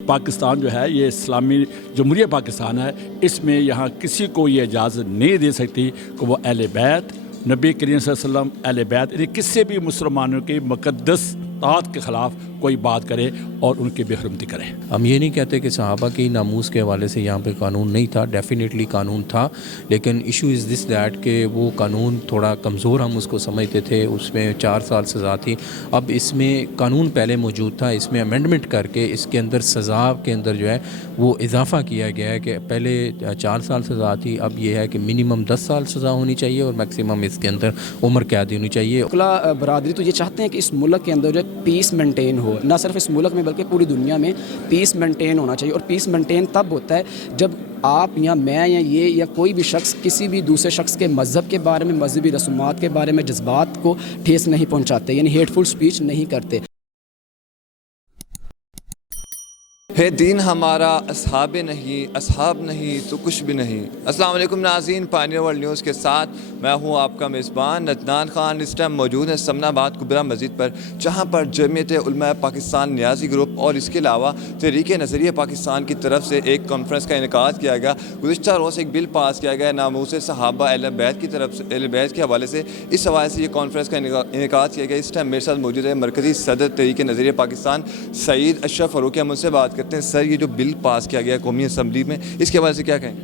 पाकिस्तान जो है ये इस्लामी जमहूरियत पाकिस्तान है, इसमें यहाँ किसी को ये इजाज़त नहीं दे सकती कि वो अहले बैत, नबी करीम सल्लल्लाहु अलैहि वसल्लम, अहले बैत यानी किसी भी मुसलमानों की मुक़द्दस तात के ख़िलाफ़ कोई बात करे और उनकी बेहरमती करे। हम ये नहीं कहते कि सहाबा की नामूस के हवाले से यहाँ पे कानून नहीं था, डेफिनेटली कानून था, लेकिन इशू इज़ दिस दैट कि वो कानून थोड़ा कमज़ोर हम उसको समझते थे, उसमें 4 साल सज़ा थी। अब इसमें कानून पहले मौजूद था, इसमें अमेंडमेंट करके इसके अंदर सज़ा के अंदर जो है वो इजाफ़ा किया गया है कि पहले 4 साल सज़ा थी, अब ये है कि मिनिमम 10 साल सज़ा होनी चाहिए और मैक्सिमम इसके अंदर उम्र कैद होनी चाहिए। बरादरी तो ये चाहते हैं कि इस मुल्क के अंदर जो है पीस मेंटेन हो, ना सिर्फ इस मुल्क में बल्कि पूरी दुनिया में पीस मेंटेन होना चाहिए। और पीस मेंटेन तब होता है जब आप या मैं या ये या कोई भी शख्स किसी भी दूसरे शख्स के मज़हब के बारे में, मजहबी रसूमात के बारे में जज्बात को ठेस नहीं पहुंचाते, यानी हेटफुल स्पीच नहीं करते। है दीन हमारा असहाब नहीं तो कुछ भी नहीं। अस्सलाम वालेकुम नाज़रीन, पायनियर वर्ल्ड न्यूज़ के साथ मैं हूं आपका मेज़बान अदनान खान। इस टाइम मौजूद है समनाबाद कुबरा मस्जिद पर, जहां पर जमीयत उलमा पाकिस्तान न्याजी ग्रुप और इसके अलावा तहरीक नज़रिया पाकिस्तान की तरफ से एक कॉन्फ्रेंस का इनेकाद किया गया। गुज़िश्ता रोज़ एक बिल पास किया गया नामूस सहाबा अहले बैत की तरफ से, अहले बैत के हवाले से। इस हवाले से ये कॉन्फ्रेंस का इनेकाद किया गया। इस टाइम मेरे साथ मौजूद है मरकज़ी सदर तहरीक नज़रिया पाकिस्तान सईद अशरफ फ़ारूकी। हम उनसे बात करते हैं। सर, ये जो बिल पास किया गया कौमी असम्बली में, इसके हवाले से क्या कहें?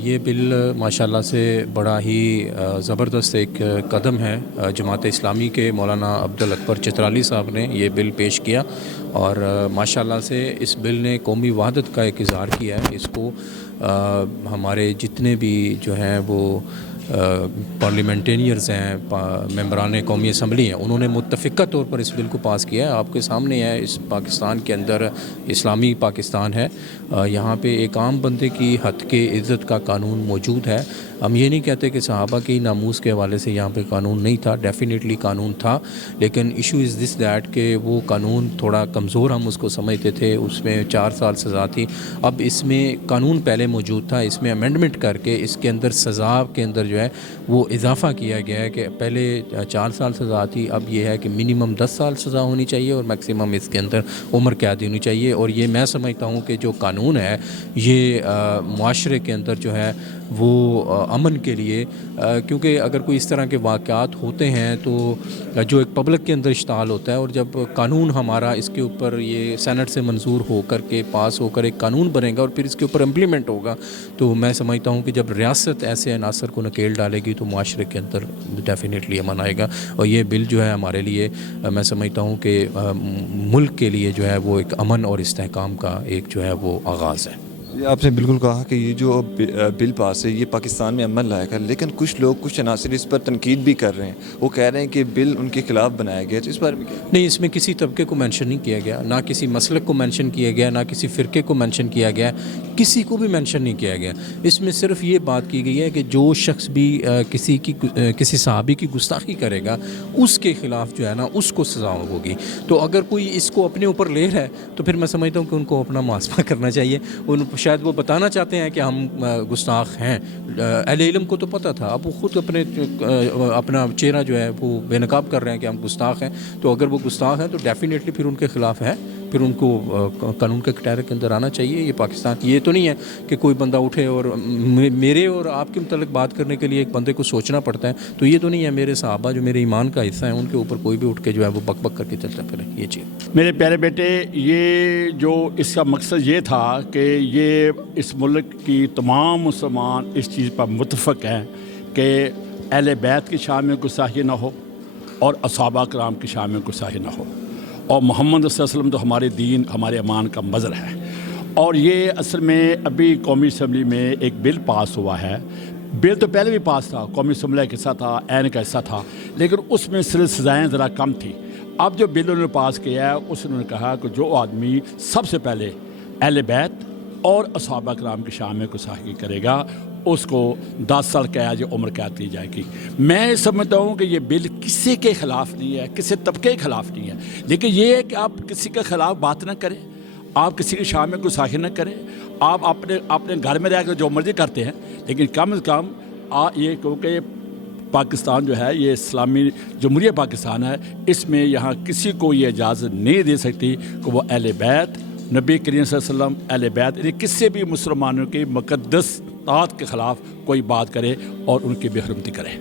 ये बिल माशाल्लाह से बड़ा ही ज़बरदस्त एक कदम है। जमात इस्लामी के मौलाना अब्दुल अकबर चित्राली साहब ने ये बिल पेश किया और माशाल्लाह से इस बिल ने कौमी वहदत का एक इज़हार किया है। इसको हमारे जितने भी जो हैं वो पार्लियामेंटेरियंस हैं, मेंबरान कौमी असम्बली हैं, उन्होंने मुत्तफ़िक़ा तौर पर इस बिल को पास किया है। आपके सामने है, इस पाकिस्तान के अंदर इस्लामी पाकिस्तान है, यहाँ पे एक आम बंदे की हद के इज़्ज़त का कानून मौजूद है। हम ये नहीं कहते कि सहाबा की नामूस के हवाले से यहाँ पे कानून नहीं था, डेफिनेटली कानून था, लेकिन इशू इज़ दिस दैट कि वो कानून थोड़ा कमज़ोर हम उसको समझते थे, उसमें 4 साल सज़ा थी। अब इसमें कानून पहले मौजूद था, इसमें अमेंडमेंट करके इसके अंदर सज़ा के अंदर जो है वो इजाफ़ा किया गया है कि पहले 4 साल सज़ा थी, अब ये है कि मिनिमम 10 साल सज़ा होनी चाहिए और मैक्सिमम इसके अंदर उम्र कैद होनी चाहिए। और ये मैं समझता हूँ कि जो कानून है ये मुआशरे के अंदर जो है वो अमन के लिए, क्योंकि अगर कोई इस तरह के वाक़यात होते हैं तो जो एक पब्लिक के अंदर इश्ताल होता है, और जब कानून हमारा इसके ऊपर ये सेनेट से मंजूर हो कर के पास होकर एक कानून बनेगा और फिर इसके ऊपर इम्प्लीमेंट होगा, तो मैं समझता हूँ कि जब रियासत ऐसे अनासर को नकेल डालेगी तो मुआशरे के अंदर डेफिनेटली अमन आएगा। और ये बिल जो है हमारे लिए, मैं समझता हूँ कि मुल्क के लिए जो है वो एक अमन और इस्तेहकाम का एक जो है वो आगाज़ है। ये आपने बिल्कुल कहा कि ये जो बिल पास है ये पाकिस्तान में अमन लायक है, लेकिन कुछ लोग, कुछ अनासर इस पर तनकीद भी कर रहे हैं। वो कह रहे हैं कि बिल उनके खिलाफ बनाया गया, तो इस पर भी क्या? नहीं, इसमें किसी तबके को मेंशन नहीं किया गया, ना किसी मसलक को मेंशन किया गया, ना किसी फ़िरके को मेंशन किया गया, किसी को भी मेंशन नहीं किया गया। इसमें सिर्फ ये बात की गई है कि जो शख्स भी किसी सहाबी की गुस्ताखी करेगा उसके ख़िलाफ़ जो है ना उसको सज़ा होगी। तो अगर कोई इसको अपने ऊपर ले रहा है तो फिर मैं समझता हूँ कि उनको अपना मुआसफा करना चाहिए। उन शायद वो बताना चाहते हैं कि हम गुस्ताख हैं, अहले इल्म को तो पता था, अब वो ख़ुद अपना चेहरा जो है वो बेनकाब कर रहे हैं कि हम गुस्ताख हैं। तो अगर वो गुस्ताख हैं तो डेफिनेटली फिर उनके ख़िलाफ़ है, फिर उनको कानून के कटहरे के अंदर आना चाहिए। ये पाकिस्तान, ये तो नहीं है कि कोई बंदा उठे और मेरे और आपके मुतल्लिक़ बात करने के लिए एक बंदे को सोचना पड़ता है, तो ये तो नहीं है मेरे सहाबा जो मेरे ईमान का हिस्सा है उनके ऊपर कोई भी उठ के जो है वो बक बक करके चलता फिरे। ये चीज़ मेरे प्यारे बेटे, ये जो इसका मकसद ये था कि ये इस मुल्क की तमाम मुसलमान इस चीज़ पर मुत्तफ़क़ हैं कि अहले बैत की शान में गुस्ताखी ना हो और असहाबा कराम की शान में गुस्ताखी ना हो, और मोहम्मद सल्लल्लाहु अलैहि वसल्लम तो हमारे दीन, हमारे ईमान का मज़र है। और ये असल में अभी कौमी असम्बली में एक बिल पास हुआ है। बिल तो पहले भी पास था, कौमी असम्बली का हिस्सा था, ऐन का हिस्सा था, लेकिन उसमें सिर्फ सज़ाएँ ज़रा कम थी। अब जो बिल उन्होंने पास किया है उसने कहा कि जो आदमी सबसे पहले अहले बैत और असहाबा कराम की शान में गुस्ताखी करेगा उसको 10 साल कैद या उम्र कैद दी जाएगी। मैं समझता हूँ कि ये बिल किसी के ख़िलाफ़ नहीं है, किसी तबके के ख़िलाफ़ नहीं है, लेकिन ये है कि आप किसी के ख़िलाफ़ बात ना करें, आप किसी की शान में गुस्ताखी न करें, आप अपने घर में रह कर जो मर्ज़ी करते हैं, लेकिन कम से कम ये क्योंकि पाकिस्तान जो है ये इस्लामी जमहूरियत पाकिस्तान है, इसमें यहाँ किसी को ये इजाज़त नहीं दे सकती कि वो अहले बैत नबी करीम सल्लल्लाहु अलैहि वसल्लम, अहले बैत, यानी किसी भी मुसलमानों की मुक़द्दस तात के ख़िलाफ़ कोई बात करे और उनकी बेहरमती करे।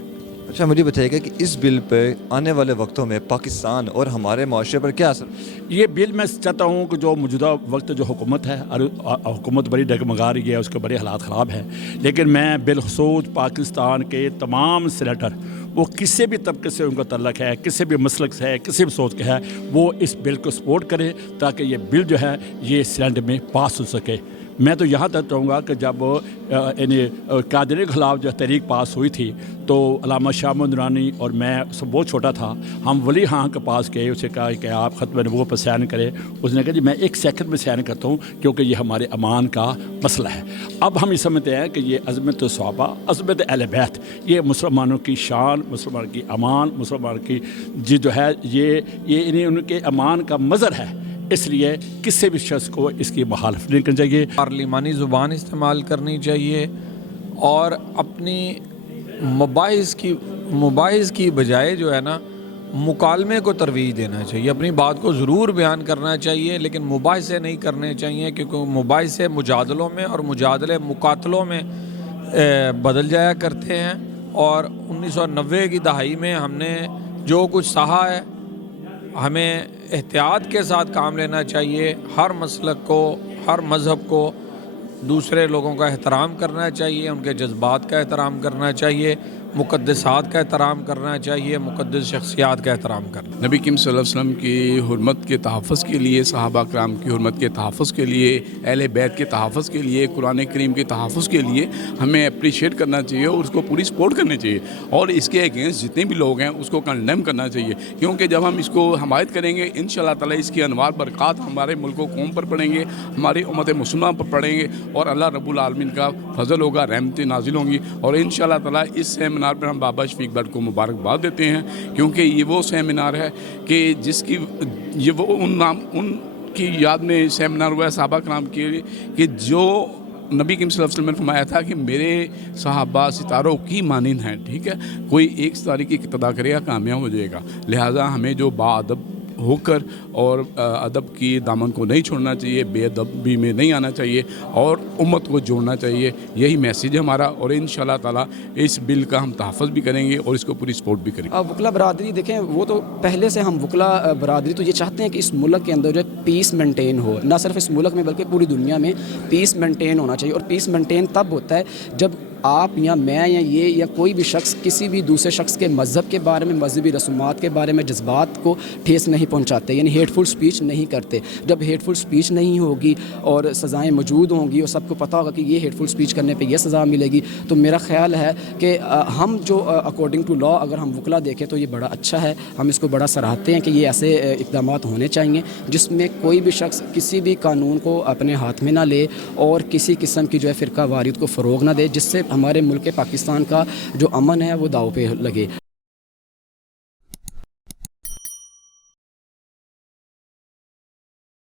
अच्छा, मुझे बताइएगा कि इस बिल पे आने वाले वक्तों में पाकिस्तान और हमारे माशरे पर क्या असर? ये बिल मैं चाहता हूँ कि जो मौजूदा वक्त जो हुकूमत है, और हुकूमत बड़ी डगमगा रही है, उसके बड़े हालात ख़राब हैं, लेकिन मैं बिलखसूस पाकिस्तान के तमाम सेनेटर, वो किसी भी तबके से उनका तल्लक है, किसी भी मसलक से है, किसी भी सोच के है, वो इस बिल को सपोर्ट करें ताकि ये बिल जो है ये सेनेट में पास हो सके। मैं तो यहाँ तक कहूँगा कि जब कादरी के खिलाफ जो तहरीक पास हुई थी तो अल्लामा शाह महमूद नूरानी और मैं सब बहुत छोटा था, हम वली हाँ के पास गए, उसे कहा कि आप ख़त्म नबूवत पर साइन करें। उसने कहा जी मैं 1 सेकंड में साइन करता हूँ क्योंकि ये हमारे अमान का मसला है। अब हम ये समझते हैं कि ये अज़मत सहाबा, अज़मत अहले बैत, ये मुसलमानों की शान, मुसलमान की अमान, मुसलमान की जी जो है ये इन्हें उनके अमान का मज़र है, इसलिए किसी भी शख्स को इसकी मुखालफत नहीं करनी चाहिए। पार्लिमानी ज़ुबान इस्तेमाल करनी चाहिए और अपनी मुबाहिस की बजाय जो है ना मुकालमे को तरवीज देना चाहिए। अपनी बात को ज़रूर बयान करना चाहिए लेकिन मुबाहिसे नहीं करने चाहिए, क्योंकि मुबाहिसे मुजादलों में और मुजादले मुकातलों में बदल जाया करते हैं। और 1990 की दहाई में हमने जो कुछ सहा है, हमें एहतियात के साथ काम लेना चाहिए। हर मसलक को, हर मज़हब को दूसरे लोगों का एहतराम करना चाहिए, उनके जज्बात का एहतराम करना चाहिए, मुक़द्दसात का एहतराम करना चाहिए, मुक़द्दस शख्सियात का एहतराम करना। नबी करीम सल्लल्लाहु अलैहि वसल्लम की हुर्मत के तहफ़्फ़ुज़ के लिए, सहाबा कराम की हुर्मत के तहफ़्फ़ुज़ के लिए, अहले बैत के तहफ़्फ़ुज़ के लिए, कुरान करीम के तहफ़्फ़ुज़ के लिए हमें अप्रिशिएट करना चाहिए और उसको पूरी सपोर्ट करनी चाहिए। और इसके अगेंस्ट जितने भी लोग हैं उसको कंडेम करना चाहिए, क्योंकि जब हम इसको हमायत करेंगे इंशाअल्लाह ताला इसकी अनवार बरक़ात हमारे मुल्क व कौम पर पड़ेंगे, हमारी उम्मत मुस्लिमा पर पड़ेंगे और अल्लाह रब्बुल आलमीन का फजल होगा, रहमतें नाजिल होंगी। और इंशाअल्लाह ताला इस सेमिनार पर हम बाबा शफीक भट्ट को मुबारकबाद देते हैं, क्योंकि ये वो सेमिनार है कि जिसकी ये वो उनकी याद में सेमिनार हुआ है सहाबा कराम के लिए, कि जो नबी करीम सल्लल्लाहु अलैहि वसल्लम ने फरमाया था कि मेरे सहाबा सितारों की मानिंद हैं, ठीक है, कोई एक सितारे की इक्तदा करेगा कामयाब हो जाएगा। लिहाजा हमें जो बाअदब होकर और अदब की दामन को नहीं छोड़ना चाहिए, बेअदबी में नहीं आना चाहिए और उम्मत को जोड़ना चाहिए। यही मैसेज है हमारा और इंशाअल्लाह ताला इस बिल का हम तहफ़्फ़ुज़ भी करेंगे और इसको पूरी सपोर्ट भी करेंगे। वकला बरादरी देखें, वो तो पहले से हम वकला बरादरी तो ये चाहते हैं कि इस मुल्क के अंदर जो पीस मेंटेन हो, ना सिर्फ इस मुल्क में बल्कि पूरी दुनिया में पीस मेंटेन होना चाहिए। और पीस मेंटेन तब होता है जब आप या मैं या ये या कोई भी शख्स किसी भी दूसरे शख्स के मज़हब के बारे में, मजहबी रसूमात के बारे में, जज्बात को ठेस नहीं पहुंचाते, यानी हेटफुल स्पीच नहीं करते। जब हेटफुल स्पीच नहीं होगी और सज़ाएं मौजूद होंगी और सबको पता होगा कि ये हेटफुल स्पीच करने पे ये सज़ा मिलेगी, तो मेरा ख्याल है कि हम जो अकॉर्डिंग टू लॉ अगर हम वकला देखें तो ये बड़ा अच्छा है। हम इसको बड़ा सराहते हैं कि ये ऐसे इक़दामात होने चाहिए जिसमें कोई भी शख्स किसी भी कानून को अपने हाथ में ना ले और किसी किस्म की जो है फ़िरका वारियत को फ़रोग़ ना दे, जिससे हमारे मुल्क पाकिस्तान का जो अमन है वो दाव पे लगे।